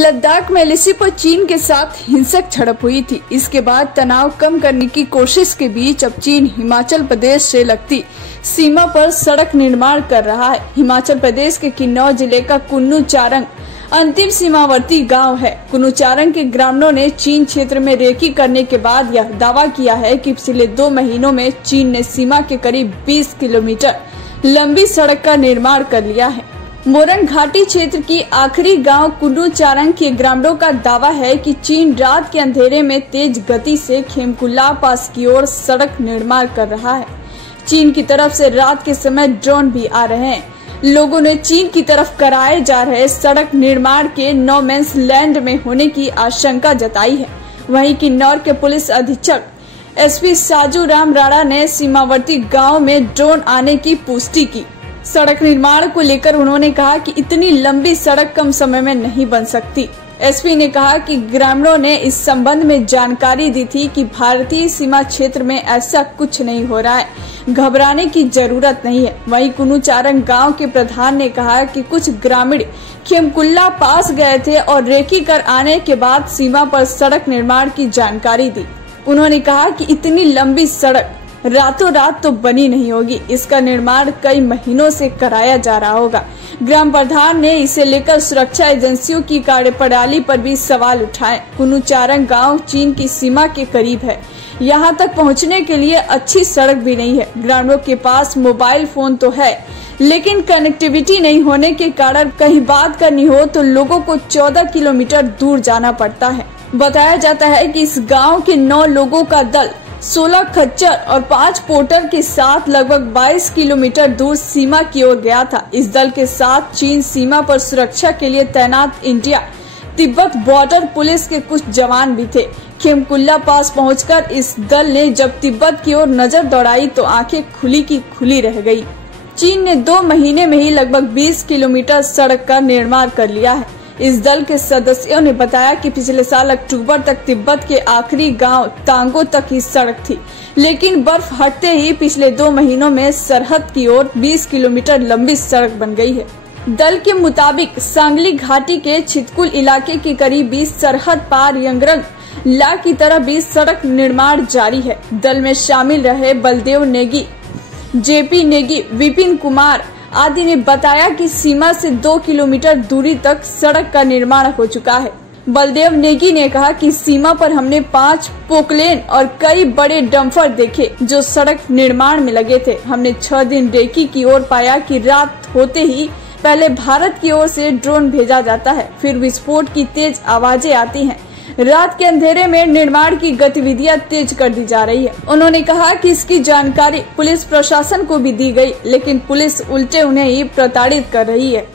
लद्दाख में एलएसी पर चीन के साथ हिंसक झड़प हुई थी। इसके बाद तनाव कम करने की कोशिश के बीच अब चीन हिमाचल प्रदेश से लगती सीमा पर सड़क निर्माण कर रहा है। हिमाचल प्रदेश के किन्नौर जिले का कुन्नू चारंग अंतिम सीमावर्ती गांव है। कुन्नू चारंग के ग्रामीणों ने चीन क्षेत्र में रेकी करने के बाद यह दावा किया है कि पिछले 2 महीनों में चीन ने सीमा के करीब 20 किलोमीटर लंबी सड़क का निर्माण कर लिया है। मोरंग घाटी क्षेत्र की आखिरी गांव कुन्नू चारंग के ग्रामीणों का दावा है कि चीन रात के अंधेरे में तेज गति से खेमकुल्ला पास की ओर सड़क निर्माण कर रहा है। चीन की तरफ से रात के समय ड्रोन भी आ रहे हैं। लोगों ने चीन की तरफ कराए जा रहे सड़क निर्माण के नो मैंस लैंड में होने की आशंका जताई है। वहीं किन्नौर के पुलिस अधीक्षक एसपी साजू राम राणा ने सीमावर्ती गांव में ड्रोन आने की पुष्टि की। सड़क निर्माण को लेकर उन्होंने कहा कि इतनी लंबी सड़क कम समय में नहीं बन सकती। एसपी ने कहा कि ग्रामीणों ने इस संबंध में जानकारी दी थी कि भारतीय सीमा क्षेत्र में ऐसा कुछ नहीं हो रहा है, घबराने की जरूरत नहीं है। वहीं कुन्नू चारंग गांव के प्रधान ने कहा कि कुछ ग्रामीण खेमकुल्ला पास गए थे और रेकी कर आने के बाद सीमा पर सड़क निर्माण की जानकारी दी। उन्होंने कहा कि इतनी लंबी सड़क रातों रात तो बनी नहीं होगी, इसका निर्माण कई महीनों से कराया जा रहा होगा। ग्राम प्रधान ने इसे लेकर सुरक्षा एजेंसियों की कार्यप्रणाली पर भी सवाल उठाए। कुन्नू चारंग गांव चीन की सीमा के करीब है। यहां तक पहुंचने के लिए अच्छी सड़क भी नहीं है। ग्रामीणों के पास मोबाइल फोन तो है, लेकिन कनेक्टिविटी नहीं होने के कारण कहीं बात करनी हो तो लोगों को 14 किलोमीटर दूर जाना पड़ता है। बताया जाता है कि इस गाँव के 9 लोगों का दल 16 खच्चर और 5 पोर्टर के साथ लगभग 22 किलोमीटर दूर सीमा की ओर गया था। इस दल के साथ चीन सीमा पर सुरक्षा के लिए तैनात इंडिया तिब्बत बॉर्डर पुलिस के कुछ जवान भी थे। खेमकुल्ला पास पहुंचकर इस दल ने जब तिब्बत की ओर नजर दौड़ाई तो आंखें खुली की खुली रह गई। चीन ने 2 महीने में ही लगभग 20 किलोमीटर सड़क का निर्माण कर लिया है। इस दल के सदस्यों ने बताया कि पिछले साल अक्टूबर तक तिब्बत के आखिरी गांव तांगो तक ही सड़क थी, लेकिन बर्फ हटते ही पिछले 2 महीनों में सरहद की ओर 20 किलोमीटर लंबी सड़क बन गई है। दल के मुताबिक सांगली घाटी के छितकुल इलाके के करीब 20 सरहद पार यंगरंग ला की तरह 20 सड़क निर्माण जारी है। दल में शामिल रहे बलदेव नेगी, जेपी नेगी, विपिन कुमार आदि ने बताया कि सीमा से 2 किलोमीटर दूरी तक सड़क का निर्माण हो चुका है। बलदेव नेगी ने कहा कि सीमा पर हमने 5 पोकलेन और कई बड़े डंपर देखे जो सड़क निर्माण में लगे थे। हमने 6 दिन रेकी की ओर पाया कि रात होते ही पहले भारत की ओर से ड्रोन भेजा जाता है, फिर विस्फोट की तेज आवाजें आती हैं। रात के अंधेरे में निर्माण की गतिविधियां तेज कर दी जा रही है। उन्होंने कहा कि इसकी जानकारी पुलिस प्रशासन को भी दी गई, लेकिन पुलिस उल्टे उन्हें ही प्रताड़ित कर रही है।